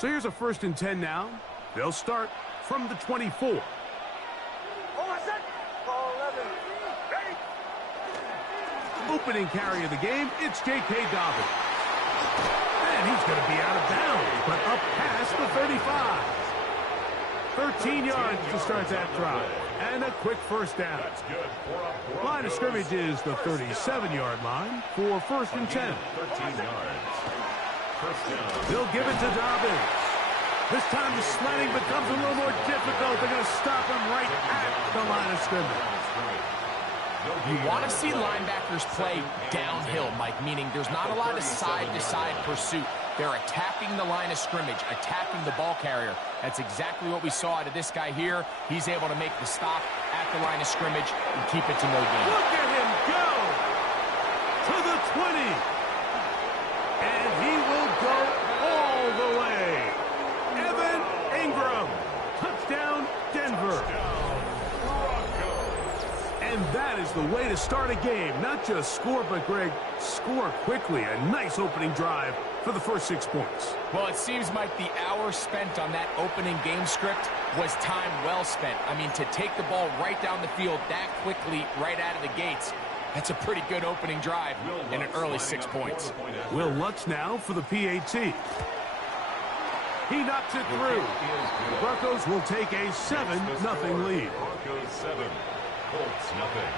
So here's a 1st and 10 now. They'll start from the 24. Opening carry of the game, it's J.K. Dobbins. And he's going to be out of bounds, but up past the 35. 13 yards to start that drive. And a quick 1st down. Line of scrimmage is the 37-yard line for 1st and 10. 13 yards. They'll give it to Dobbins. This time the sledding becomes a little more difficult. They're going to stop him right at the line of scrimmage. You want to see linebackers play downhill, Mike, meaning there's not a lot of side-to-side pursuit. They're attacking the line of scrimmage, attacking the ball carrier. That's exactly what we saw out of this guy here. He's able to make the stop at the line of scrimmage and keep it to no gain. Look at him go to the 20. And he will go all the way. Evan Ingram. Touchdown, Denver. And that is the way to start a game. Not just score, but, Greg, score quickly. A nice opening drive for the first 6 points. Well, it seems like the hour spent on that opening game script was time well spent. I mean, to take the ball right down the field that quickly right out of the gates, that's a pretty good opening drive and an early 6 points. Will Lutz now for the PAT. He knocks it through. The Broncos will take a 7-0 lead. Broncos 7, Colts nothing.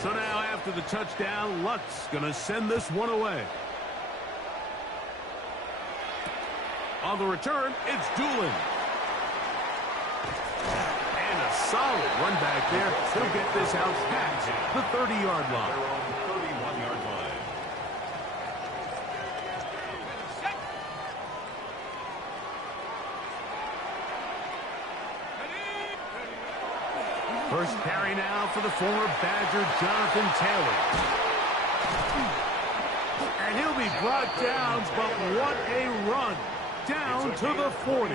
So now after the touchdown, Lutz going to send this one away. On the return, it's Doolin. And a solid run back there. He'll get this out past the 30-yard line. They're on the 31-yard line. First carry now for the former Badger, Jonathan Taylor. And he'll be brought down, but what a run. Down to the 40.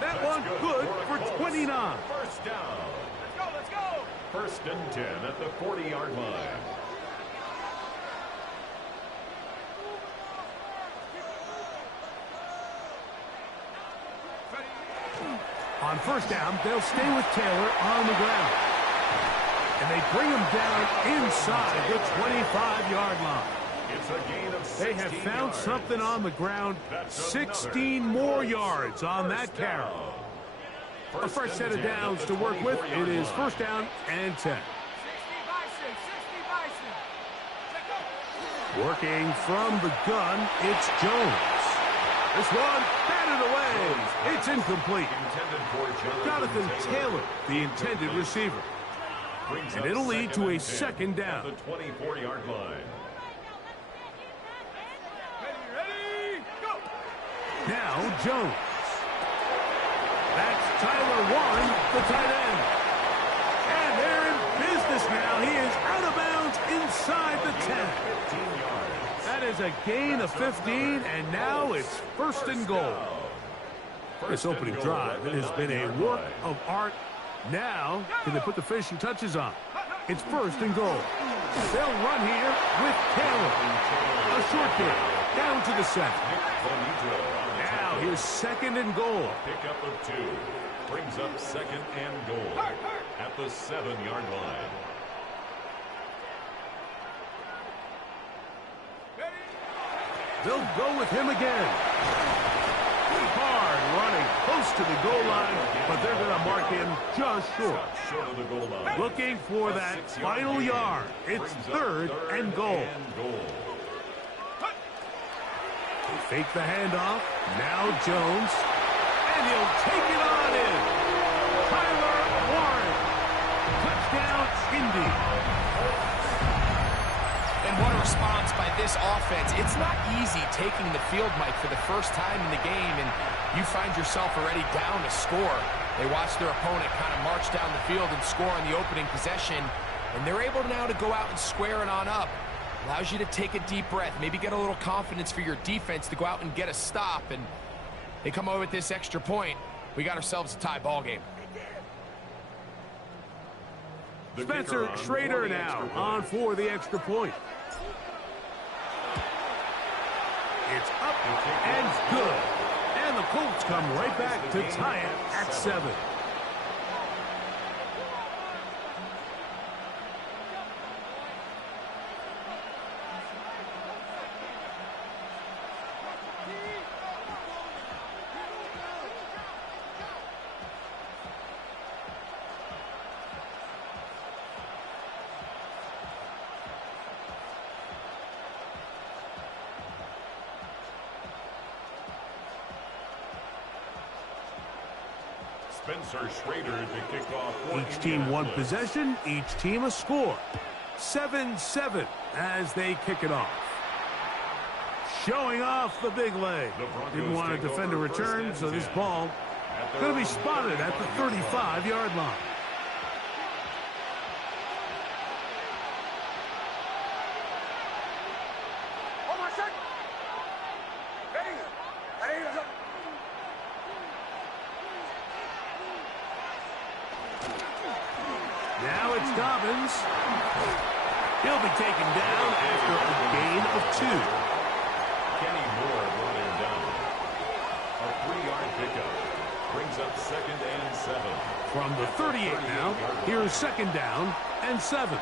That one good for 29. First down. Let's go. First and 10 at the 40-yard line. On first down, they'll stay with Taylor on the ground. And they bring him down inside the 25-yard line. It's a gain of 16 They have found yards. something on the ground. 16 more yards on that carry. A fresh set of downs to work with. It is first down and 10. Working from the gun, it's Jones. This one batted away. It's incomplete. Jonathan Taylor, the intended receiver. And it'll lead to a second down. At the 24-yard line. Now Jones. That's Tyler Warren, the tight end. And they're in business now. He is out of bounds inside the 10. That is a gain of 15, and now it's first and goal. This opening drive, it has been a work of art. Now, can they put the finishing touches on? It's first and goal. They'll run here with Taylor. A short game, down to the 7. Now, here's second and goal. Pickup of 2. Brings up second and goal at the 7-yard line. They'll go with him again. Hard running close to the goal line, but they're going to mark him just short. Short of the goal line. Looking for that final yard. It's third and goal. They fake the handoff. Now Jones. And he'll take it on in. Tyler Warren. Touchdown, Indy. And what a response by this offense. It's not easy taking the field, Mike, for the first time in the game, and you find yourself already down to score. They watch their opponent kind of march down the field and score on the opening possession, and they're able now to go out and square it on up. Allows you to take a deep breath, maybe get a little confidence for your defense to go out and get a stop, and they come away with this extra point. We got ourselves a tie ball game. Spencer Schrader now on for the extra point. It's up and good. And the Colts come right back to tie it at 7. Spencer Schrader to kick off. Each team one possession, each team a score. 7-7 as they kick it off. Showing off the big leg. Didn't want to defend a return, so this ball going to be spotted at the 35-yard line. Now it's Dobbins. He'll be taken down after a gain of 2. Kenny Moore brought him down. A 3-yard pickup brings up 2nd and 7. From the 38 now, here's 2nd down and 7.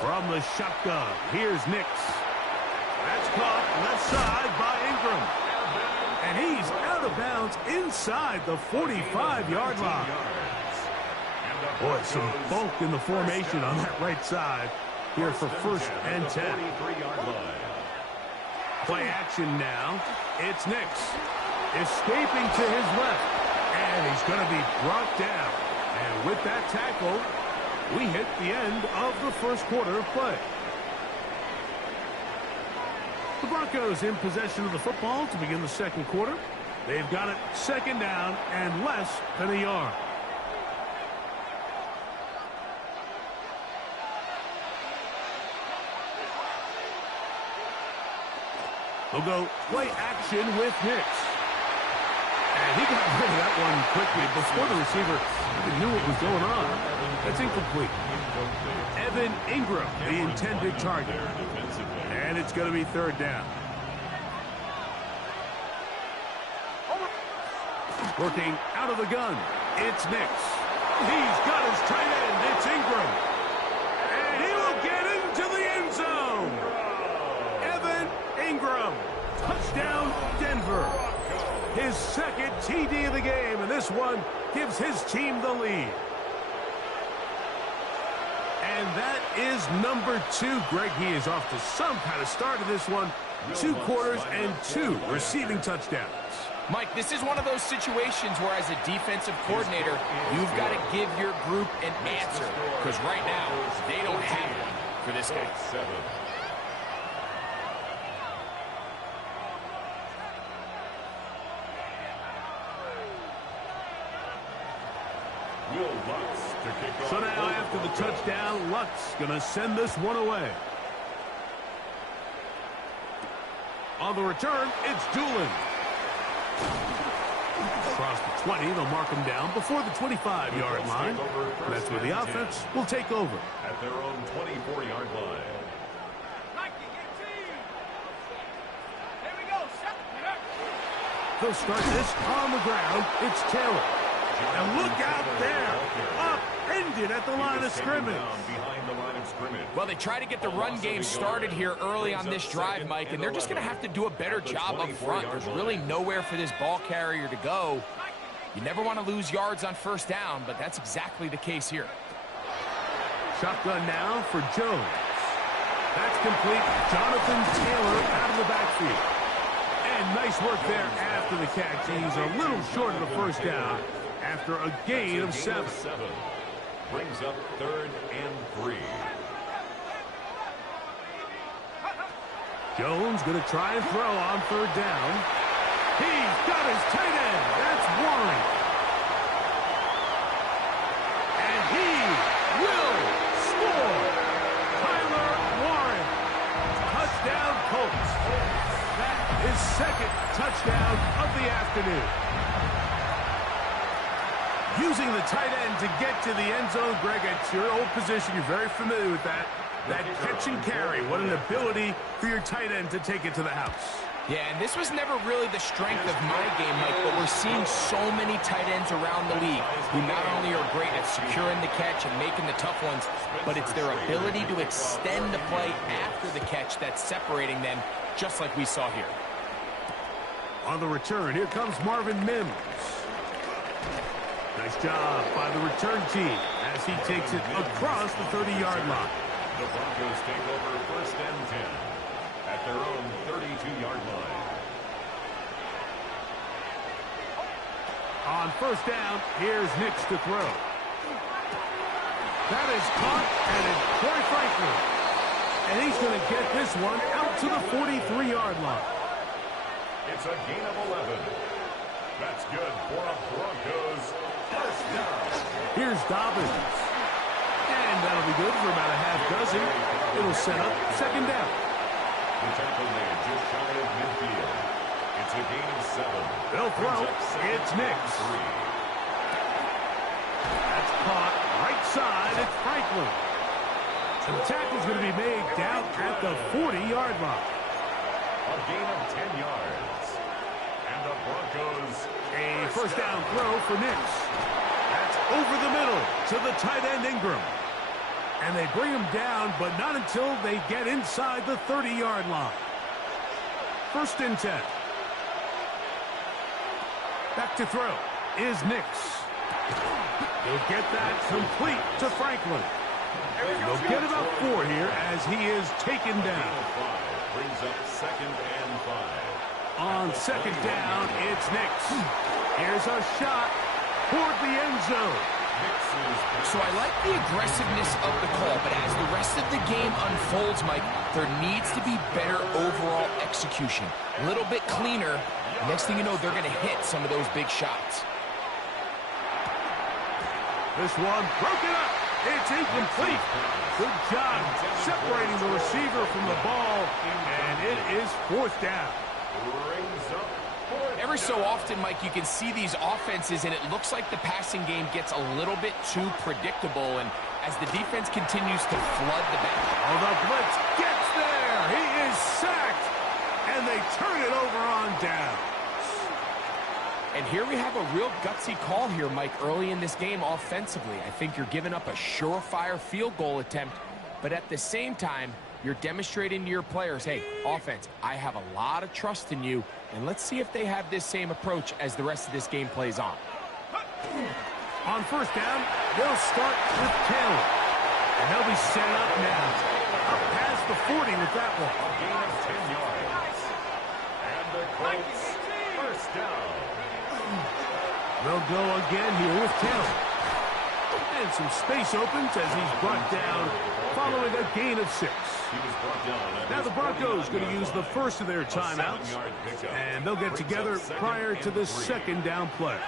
From the shotgun, here's Nix. That's caught left side by Ingram. And he's out of bounds inside the 45-yard line. Boy, some bulk in the formation on that right side here for 1st and 10. Play action now. It's Nix. Escaping to his left. And he's going to be brought down. And with that tackle, we hit the end of the first quarter of play. The Broncos in possession of the football to begin the second quarter. They've got it 2nd down and less than a yard. They'll go play action with Nix. And he got rid of that one quickly before the receiver even knew what was going on. That's incomplete. Evan Ingram, the intended target. And it's going to be 3rd down. Working out of the gun, it's Nix. He's got his tight end, it's Ingram. And he will get into the end zone. Evan Ingram, touchdown Denver. His 2nd TD of the game, and this one gives his team the lead. And that is number 2. Greg, he is off to some kind of start of this one. 2 quarters and 2 receiving touchdowns. Mike, this is one of those situations where as a defensive coordinator, you've got to give your group an answer. Because right now, they don't have one for this guy. So now after the touchdown, Luck's going to send this one away. On the return, it's Doolin. Across the 20, they'll mark him down before the 25-yard line. That's where the offense will take over. At their own 24-yard line. They'll start this on the ground. It's Taylor. And look out there. Upended at the line of scrimmage. Well, they try to get the run game started here early on this drive, Mike, and they're just going to have to do a better job up front. There's really nowhere for this ball carrier to go. You never want to lose yards on 1st down, but that's exactly the case here. Shotgun now for Jones. That's complete. Jonathan Taylor out of the backfield. And nice work there after the catch. He's a little short of the 1st down after a gain of 7. Brings up 3rd and 3. Jones going to try and throw on 3rd down. He's got his tight end. That's Warren. And he will score. Tyler Colts. That is second touchdown of the afternoon. Using the tight end to get to the end zone, Greg, it's your old position. You're very familiar with that. That catch and carry. What an ability for your tight end to take it to the house. Yeah, and this was never really the strength of my game, Mike, but we're seeing so many tight ends around the league who not only are great at securing the catch and making the tough ones, but it's their ability to extend the play after the catch that's separating them, just like we saw here. On the return, here comes Marvin Mims. Nice job by the return team as he takes it across the 30-yard line. The Broncos take over first and 10 at their own 32-yard line. On first down, here's Nix to throw. That is caught, and it's Troy Franklin. And he's going to get this one out to the 43-yard line. It's a gain of 11. That's good for a Broncos first down. Here's Dobbins. And that'll be good for about a half dozen. It'll set up second down. The tackle made just shy of midfield. It's a gain of 7. They'll throw. It's Nix. That's caught right side. It's Franklin. So the tackle's going to be made down at the 40-yard line. A gain of 10 yards. And the Broncos a first down throw for Nix. That's over the middle to the tight end Ingram. And they bring him down, but not until they get inside the 30-yard line. First and 10. Back to throw is Nix. He'll get that complete to Franklin. They'll get about 4 here as he is taken down. Brings up second and 5. On second down, it's Nix. Here's a shot toward the end zone. So I like the aggressiveness of the call, but as the rest of the game unfolds, Mike, there needs to be better overall execution. A little bit cleaner. Next thing you know, they're going to hit some of those big shots. This one broken up. It's incomplete. Good job separating the receiver from the ball, and it is fourth down. Every so often, Mike, you can see these offenses, and it looks like the passing game gets a little bit too predictable, and as the defense continues to flood the back. Oh, the blitz gets there. He is sacked, and they turn it over on down. And here we have a real gutsy call here, Mike, early in this game offensively. I think you're giving up a surefire field goal attempt, but at the same time, you're demonstrating to your players, hey, offense, I have a lot of trust in you, and let's see if they have this same approach as the rest of this game plays on. On first down, they'll start with Taylor. And they'll be set up now. Up past the 40 with that one. A gain of 10 yards. And the Colts first down. They'll go again here with Taylor. And some space opens as he's brought down following a gain of 6. Now the Broncos going to use the first of their timeouts, and they'll get together prior to the second down play.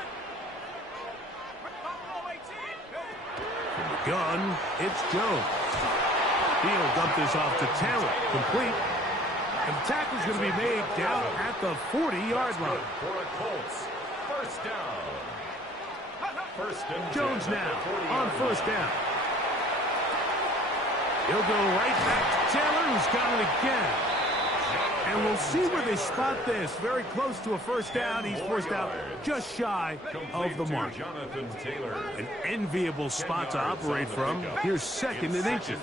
From the gun, it's Jones. He'll dump this off to Taylor, complete. And the tackle's going to be made down at the 40-yard line. For a Colts first down. Jones now on first down. He'll go right back to Taylor, who's got it again. And we'll see where they spot this. Very close to a first down. He's forced out just shy of the mark. An enviable spot to operate from. Here's second and inches.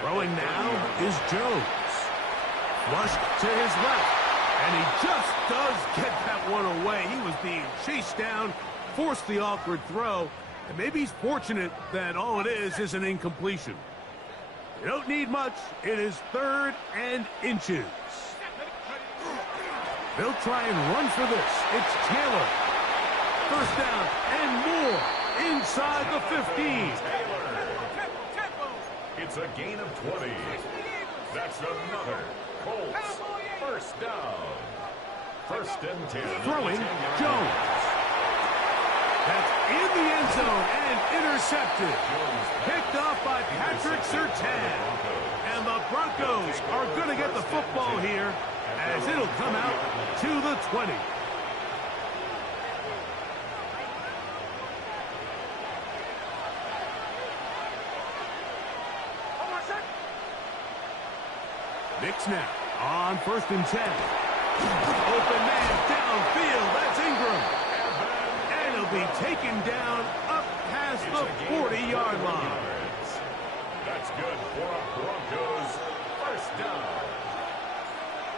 Throwing now is Jones. Flushed to his left. And he just does get that one away. He was being chased down, forced the awkward throw. And maybe he's fortunate that all it is an incompletion. You don't need much. It is third and inches. They'll try and run for this. It's Taylor. First down and more inside the 15. It's a gain of 20. That's another Colts first down. First and 10. Throwing Jones. That's in the end zone and intercepted. Picked off by Patrick Surtain. And the Broncos are going to get the as it'll come out to the 20. Knicks now on 1st and 10. Open man downfield. That's Ingram. And he'll be taken down up past the 40-yard line. That's good for a Broncos first down.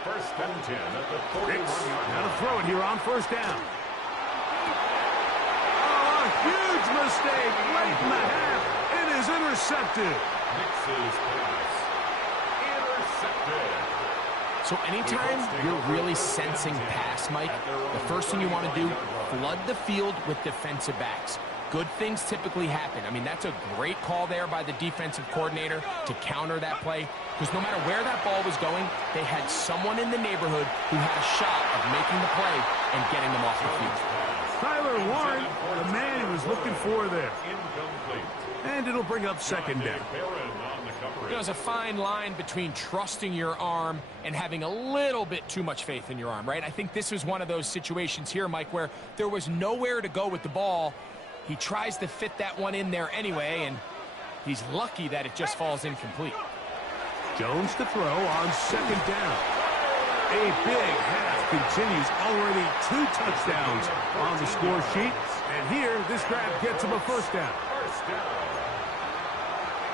1st and 10 at the 41-yard line. Now to throw it here on 1st down. Oh, a huge mistake late in the half. It is intercepted. Knicks' pass. Intercepted. So anytime you're really sensing pass, Mike, the first thing you want to do, flood the field with defensive backs. Good things typically happen. I mean, that's a great call there by the defensive coordinator to counter that play, because no matter where that ball was going, they had someone in the neighborhood who had a shot of making the play and getting them off the field. Tyler Warren, the man he was looking for there. Incomplete. And it'll bring up 2nd down. There's a fine line between trusting your arm and having a little bit too much faith in your arm, right? I think this was one of those situations here, Mike, where there was nowhere to go with the ball. He tries to fit that one in there anyway, and he's lucky that it just falls incomplete. Jones to throw on 2nd down. A big half continues. Already 2 touchdowns on the score sheet. And here, this grab gets him a 1st down. 1st down.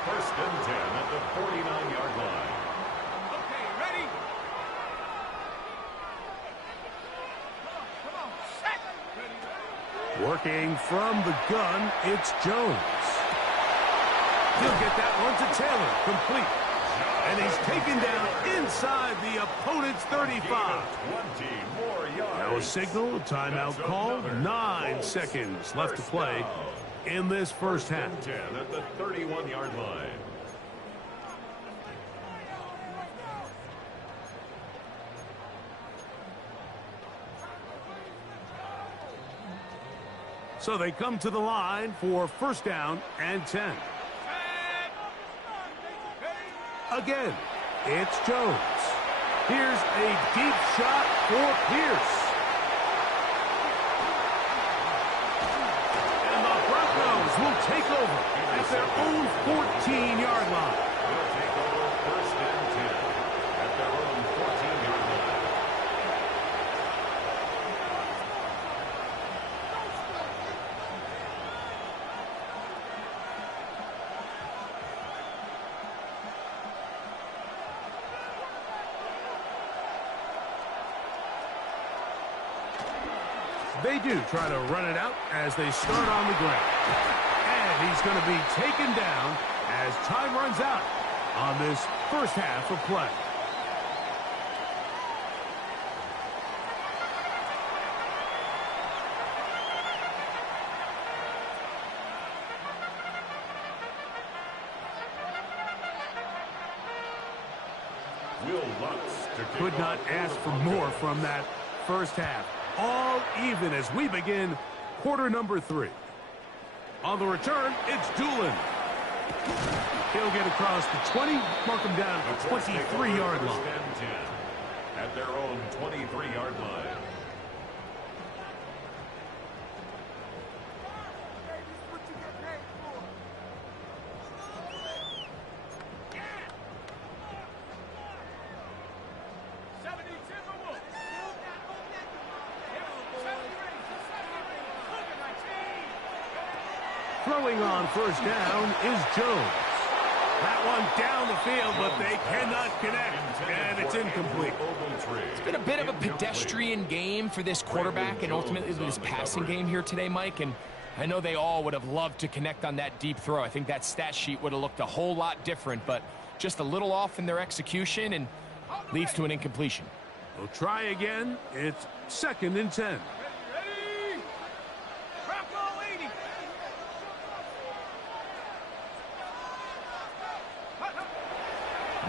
1st and 10 at the 49-yard line. Okay, ready? Come on, set. Working from the gun, it's Jones. He'll get that one to Taylor, complete. And he's taken down inside the opponent's 35. 20 more yards. Now a signal, timeout called. 9 seconds left to play in this first half. 10 at the 31-yard line. So they come to the line for 1st down and 10. Again, it's Jones. Here's a deep shot for Pierce. And the Broncos will take over at their own 14-yard line. They'll take over 1st and 10 at their own 14-yard line. They do try to run it out as they start on the ground. And he's going to be taken down as time runs out on this first half of play. Could not ask for more from that first half. All even as we begin quarter number 3. On the return, it's Doolin. He'll get across the 20, mark him down at the 23-yard line. At their own 23-yard line. Throwing on 1st down is Jones. That one down the field, but they cannot connect, and it's incomplete. It's been a bit of a pedestrian game for this quarterback and ultimately this passing game here today, Mike, and I know they all would have loved to connect on that deep throw. I think that stat sheet would have looked a whole lot different, but just a little off in their execution and leads to an incompletion. We'll try again. It's 2nd and 10.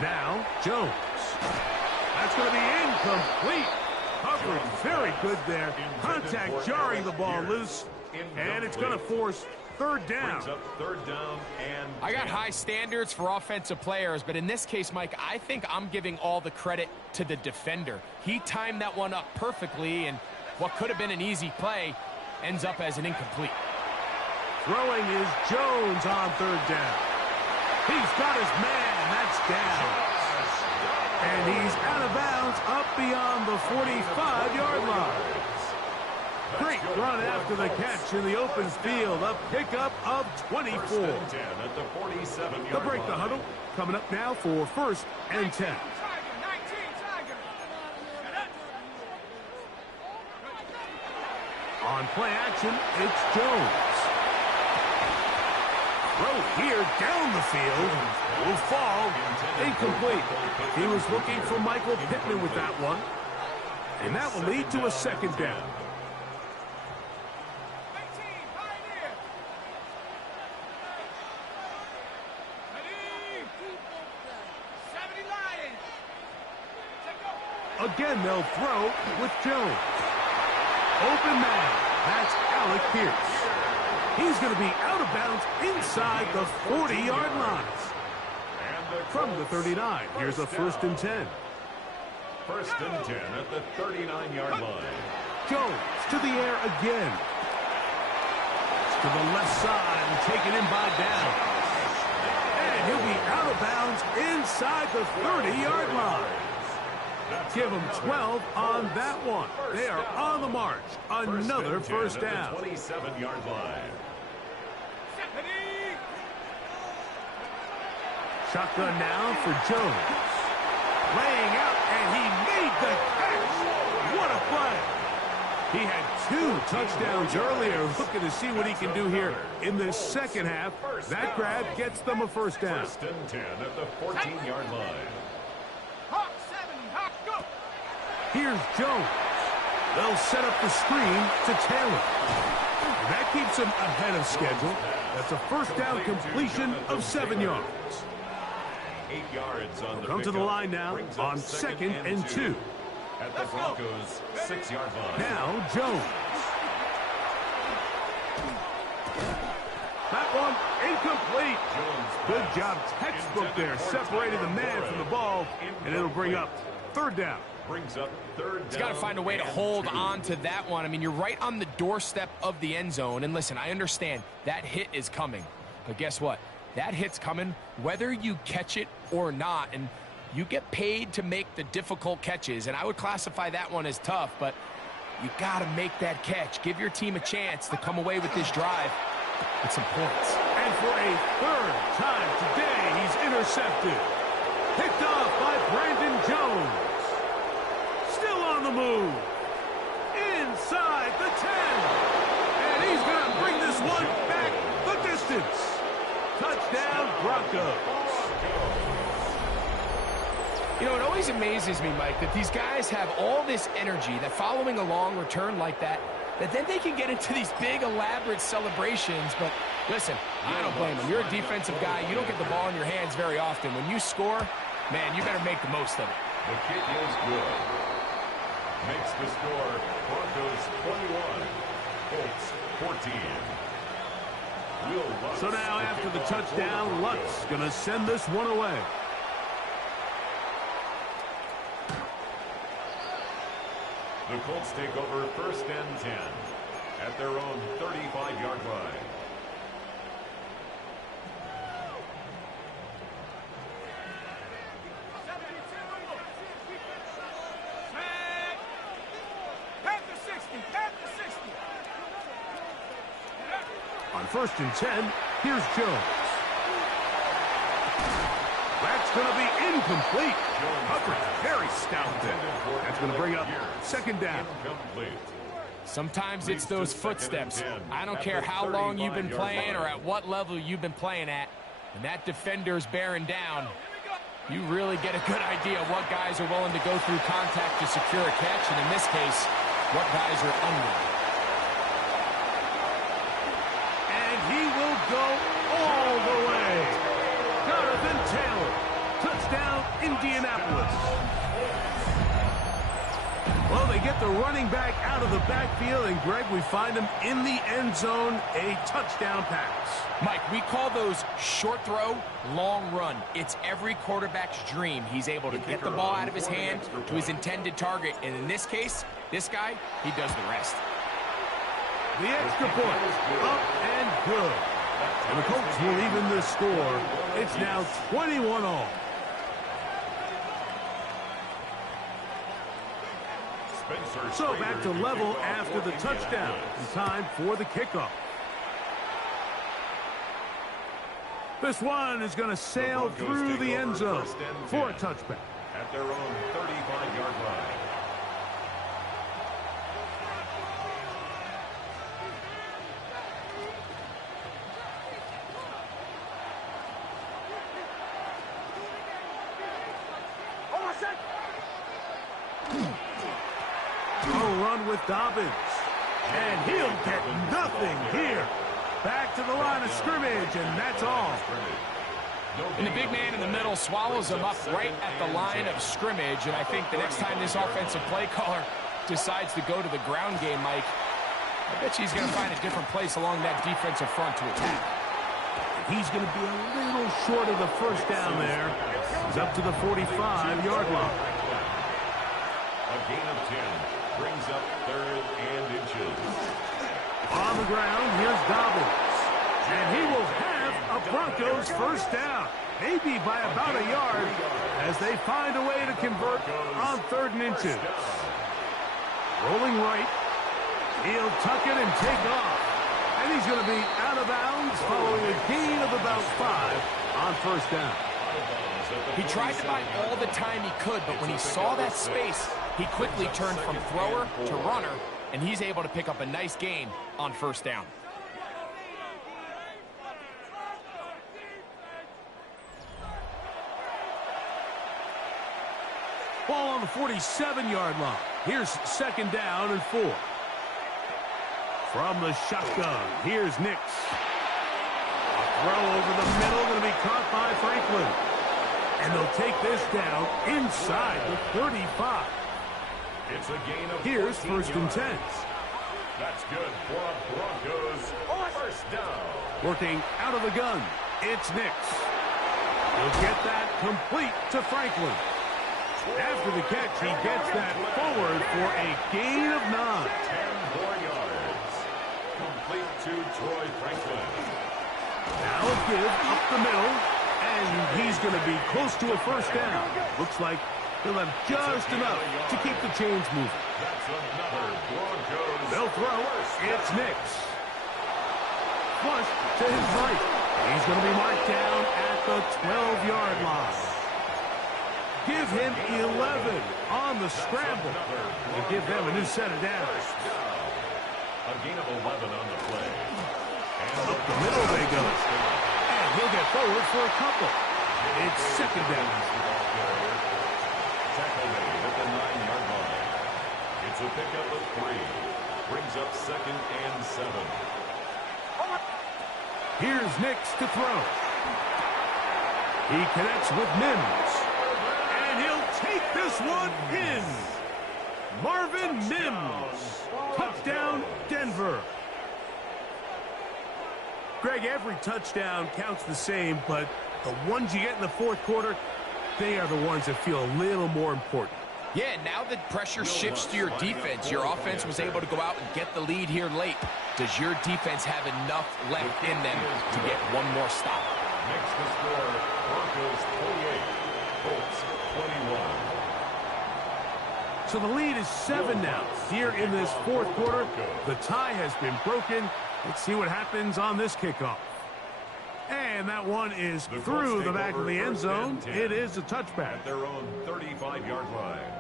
Now, Jones. That's going to be incomplete. Coverage very good there. Contact jarring the ball loose. And it's going to force third down. Brings up third down and I got 10. high standards for offensive players, but in this case, Mike, I think I'm giving all the credit to the defender. He timed that one up perfectly, and what could have been an easy play ends up as an incomplete. Throwing is Jones on third down. He's got his man. That's down. And he's out of bounds up beyond the 45-yard line. Great run after the catch in the open field. A pickup of 24. First and 10 at the 47-yard They'll break the line. huddle. Coming up now for first and 10. On play action, it's Jones. Throw here down the field. Will fall. Incomplete. He was looking for Michael Pittman with that one. And that will lead to a second down. Again, they'll throw with Jones. Open man. That's Alec Pierce. He's going to be out of bounds inside the 40-yard line. From the 39, here's a first and 10. First and 10 at the 39-yard line. Jones to the air again. To the left side and taken in by Downs. And he'll be out of bounds inside the 30-yard line. Give them 12 on that one. They are on the march. Another first down. 27-yard line. Shotgun now for Jones. Laying out, and he made the catch. What a play. He had 2 touchdowns earlier. Looking to see what he can do here in the second half. That grab gets them a first down. First and 10 at the 14-yard line. Here's Jones. They'll set up the screen to Taylor. And that keeps him ahead of schedule. That's a first down completion of 7 yards. 8 yards on the Come to the pickup. line now Brings up on second and 2. At the Broncos' 6-yard line. Now Jones. That one incomplete. Good job, textbook there, separating the man from the ball, and it'll bring up third down. Brings up third down. He's got to find a way to and hold 2. on to that one. I mean, you're right on the doorstep of the end zone. And listen, I understand that hit is coming. But guess what? That hit's coming whether you catch it or not. And you get paid to make the difficult catches. And I would classify that one as tough. But you got to make that catch. Give your team a chance to come away with this drive with some points. And for a third time today, he's intercepted. Picked off by Brandon Jones. Still on the move. Inside the 10. And he's going to bring this one back the distance. Touchdown, Broncos. You know, it always amazes me, Mike, that these guys have all this energy, that following a long return like that then they can get into these big, elaborate celebrations. But listen, I don't blame them. You're a defensive guy. You don't get the ball in your hands very often. When you score, man, you better make the most of it. The kick is good. Makes the score Broncos 21, Colts 14. So now after the touchdown, Lutz going to send this one away. The Colts take over first and 10 at their own 35-yard line. On first and 10, here's Jones. That's going to be incomplete. Coverage very stout there. That's going to bring up second down. Incomplete. Sometimes it's those footsteps. I don't care how long you've been playing or at what level you've been playing at. When that defender's bearing down, you really get a good idea of what guys are willing to go through contact to secure a catch, and in this case, what guys are unwilling. And he will go all the way. Jonathan Taylor. Touchdown, Indianapolis. Well, they get the running back out of the backfield, and Greg, we find him in the end zone, a touchdown pass. Mike, we call those short throw, long run. It's every quarterback's dream. He's able to get the ball out of his hand to his intended target, and in this case, this guy, he does the rest. The extra point, up and good. And the Colts will even the score. It's now 21-all. So back to level after the touchdown. In time for the kickoff. This one is going to sail through the end zone for a touchback. At their own 35-yard line. Run with Dobbins. And he'll get nothing here. Back to the line of scrimmage, and that's all. And the big man in the middle swallows him up right at the line of scrimmage, and I think the next time this offensive play caller decides to go to the ground game, Mike, I bet you he's going to find a different place along that defensive front to attack. He's going to be a little short of the first down there. He's up to the 45-yard line. A gain of 10. Brings up 3rd and inches. On the ground, here's Dobbins. And he will have a Broncos first down. Maybe by about a yard as they find a way to convert on 3rd and inches. Rolling right. He'll tuck it and take off. And he's going to be out of bounds following a gain of about 5 on first down. He tried to buy all the time he could, but when he saw that space, he quickly turned from thrower to runner, and he's able to pick up a nice gain on first down. Ball on the 47-yard line. Here's 2nd down and 4. From the shotgun, here's Nix. A throw over the middle, going to be caught by Franklin. And they'll take this down inside the 35. It's a gain of Here's 1st and 10. That's good for a Broncos first down. Working out of the gun, it's Nix. He'll get that complete to Franklin. After the catch, he gets that forward for a gain of 9. 10 more yards. Complete to Troy Franklin. Now a give up the middle, and he's going to be close to a first down. Looks like he'll have just enough to keep the chains moving. That's another Broncos. They'll throw. It's Nix. Flush to his right. He's going to be marked down at the 12-yard line. Give him 11 on the scramble and give them a new set of downs. A gain of 11 on the play. And up the middle they go. And he'll get forward for a couple. It's 2nd down. Tackle made at the 9-yard line. It's a pickup of 3. Brings up 2nd and 7. Here's Nix to throw. He connects with Mims. And he'll take this one in. Marvin Mims. Touchdown, Denver. Greg, every touchdown counts the same, but the ones you get in the 4th quarter, they are the ones that feel a little more important. Yeah, now that pressure shifts to your defense, your offense was able to go out and get the lead here late. Does your defense have enough left in them to get one more stop? Next to score, Broncos 28, Colts 21. So the lead is 7 now. Here in this 4th quarter, the tie has been broken. Let's see what happens on this kickoff. And that one is through the back of the end zone. It is a touchback. At their own 35-yard line.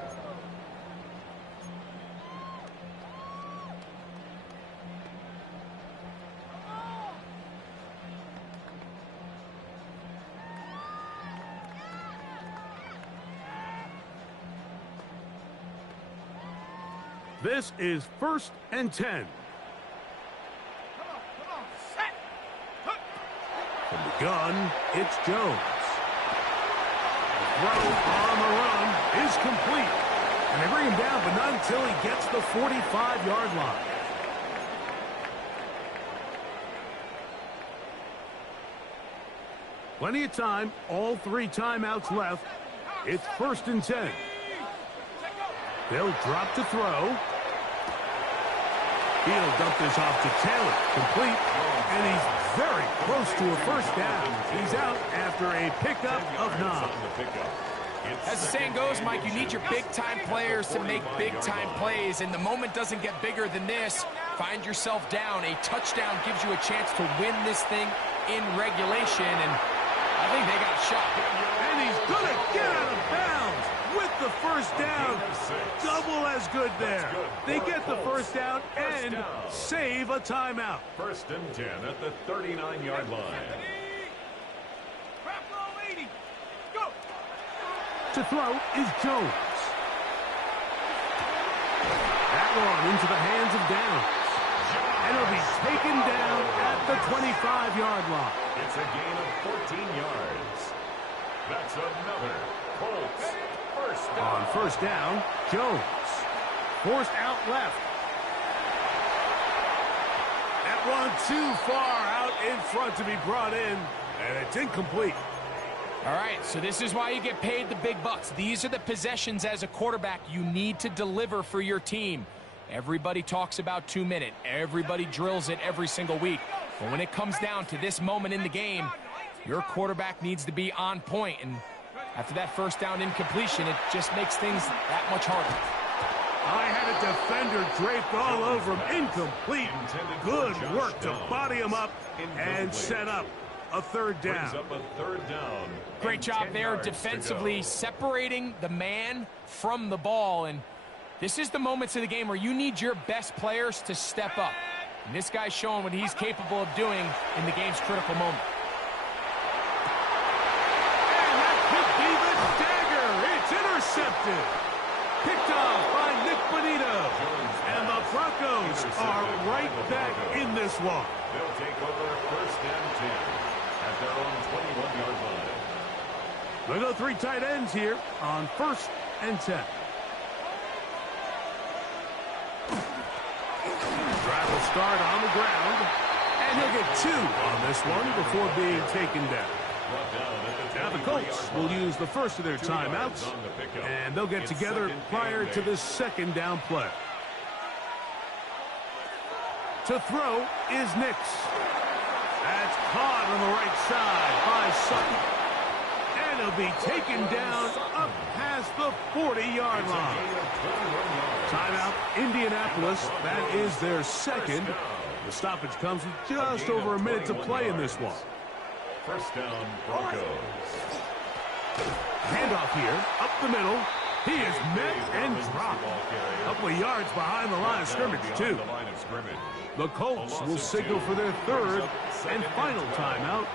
This is 1st and 10. From the gun, it's Jones. The throw on the run is complete. And they bring him down, but not until he gets the 45-yard line. Plenty of time, all 3 timeouts left. It's 1st and 10. They'll drop to throw. He'll dump this off to Taylor, complete, and he's very close to a first down. He's out after a pickup of 9. As the saying goes, Mike, you need your big-time players to make big-time plays, and the moment doesn't get bigger than this. Find yourself down. A touchdown gives you a chance to win this thing in regulation, and I think they got shot. And he's going to get out of bounds with the first down. Double as good there. They get the first down and save a timeout. 1st and 10 at the 39-yard line. To throw is Jones. That one into the hands of Downs. And it'll be taken down at the 25-yard line. It's a gain of 14 yards. That's another Colts first down. On first down, Jones. Forced out left. That one too far out in front to be brought in. And it's incomplete. All right, so this is why you get paid the big bucks. These are the possessions as a quarterback you need to deliver for your team. Everybody talks about 2-minute. Everybody drills it every single week. But when it comes down to this moment in the game, your quarterback needs to be on point. And after that first down incompletion, it just makes things that much harder. I had a defender draped all over him. Incomplete. Good work to body him up and set up a 3rd down. Great job there defensively, separating the man from the ball. And this is the moments of the game where you need your best players to step up. And this guy's showing what he's capable of doing in the game's critical moment. And that could be the dagger. It's intercepted. Picked off by Nick Bonito. And the Broncos are right back in this one. They'll take over 1st and 10 at their own 21-yard line. They'll go 3 tight ends here on 1st and 10. Drive will start on the ground, and he'll get 2 on this one before being taken down. Now the Colts will use the first of their timeouts, and they'll get together prior to the 2nd down play. To throw is Nix. That's caught on the right side by Sutton. And he'll be taken down up past the 40-yard line. Timeout, Indianapolis. That is their 2nd. The stoppage comes with just over a minute to play in this one. First down, Broncos. Handoff here, up the middle. He is met and dropped. A couple of yards behind the line of scrimmage, too. The Colts will signal for their 3rd and final timeout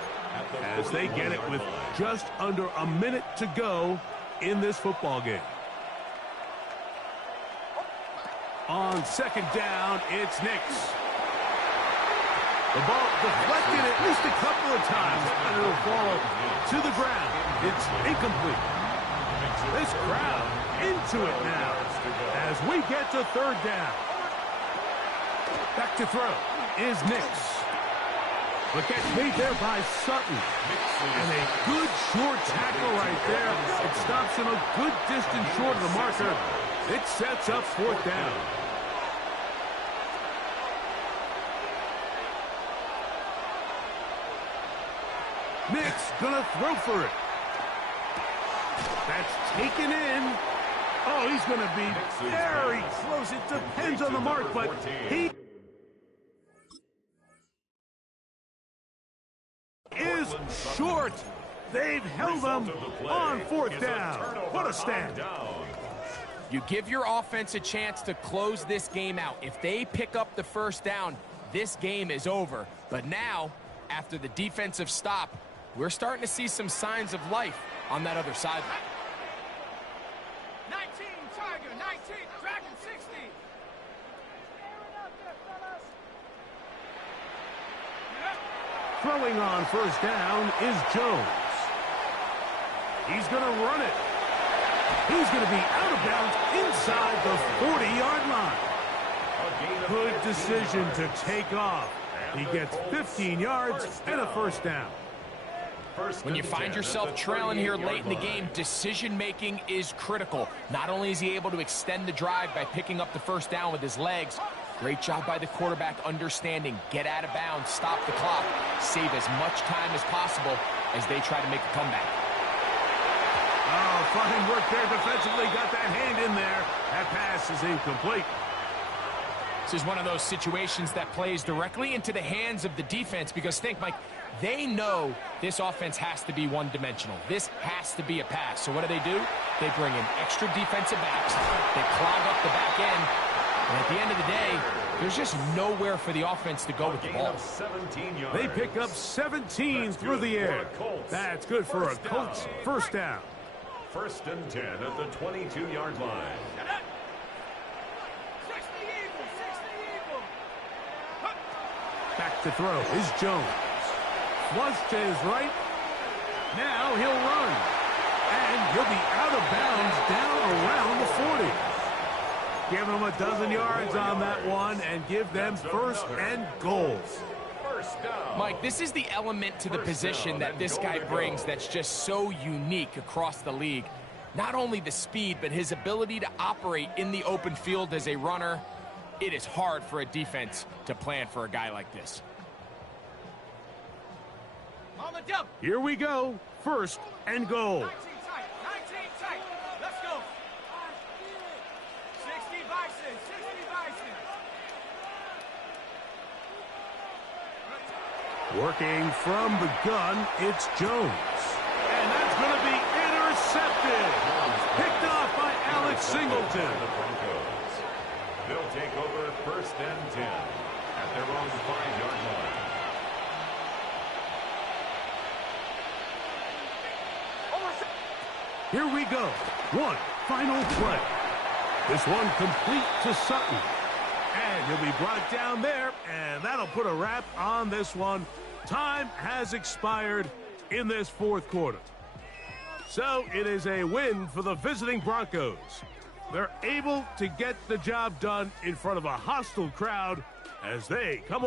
as they get it with just under a minute to go in this football game. On 2nd down, it's Nix. The ball deflected at least a couple of times, and it'll fall to the ground. It's incomplete. This crowd into it now as we get to 3rd down. Back to throw is Nix. The catch made there by Sutton. And a good short tackle right there. It stops him a good distance short of the marker. It sets up 4th down. Nix gonna throw for it. That's taken in. Oh, he's gonna be very close. It depends on the mark, but he is short. They've held him on 4th down. What a stand. You give your offense a chance to close this game out. If they pick up the 1st down, this game is over. But now, after the defensive stop, we're starting to see some signs of life on that other sideline. 19, Tiger, 19, Dragon 60. Throwing on 1st down is Jones. He's going to run it. He's going to be out of bounds inside the 40-yard line. Good decision to take off. He gets 15 yards and a first down. When you find yourself trailing here late in the game, decision-making is critical. Not only is he able to extend the drive by picking up the first down with his legs, great job by the quarterback understanding, get out of bounds, stop the clock, save as much time as possible as they try to make a comeback. Oh, fine work there defensively. Got that hand in there. That pass is incomplete. This is one of those situations that plays directly into the hands of the defense because think, Mike, they know this offense has to be one-dimensional. This has to be a pass. So what do? They bring in extra defensive backs. They clog up the back end. And at the end of the day, there's just nowhere for the offense to go with the ball. They pick up 17 through the air. That's good for a Colts first down. First and 10 at the 22-yard line. Back to throw is Jones. Flushed to his right. Now he'll run. And he'll be out of bounds down around the 40. Giving them a dozen yards on that one and give them first and goal. Mike, this is the element to the position that this guy brings that's just so unique across the league. Not only the speed, but his ability to operate in the open field as a runner. It is hard for a defense to plan for a guy like this. On the jump. Here we go. First and goal. 19 tight. Let's go. 60 Bison. Working from the gun, it's Jones. And that's going to be intercepted. Picked off by Alex Singleton. They'll take over first and 10 at their own 5-yard line. Here we go. One final play. This one complete to Sutton. And he'll be brought down there, and that'll put a wrap on this one. Time has expired in this fourth quarter. So it is a win for the visiting Broncos. They're able to get the job done in front of a hostile crowd as they come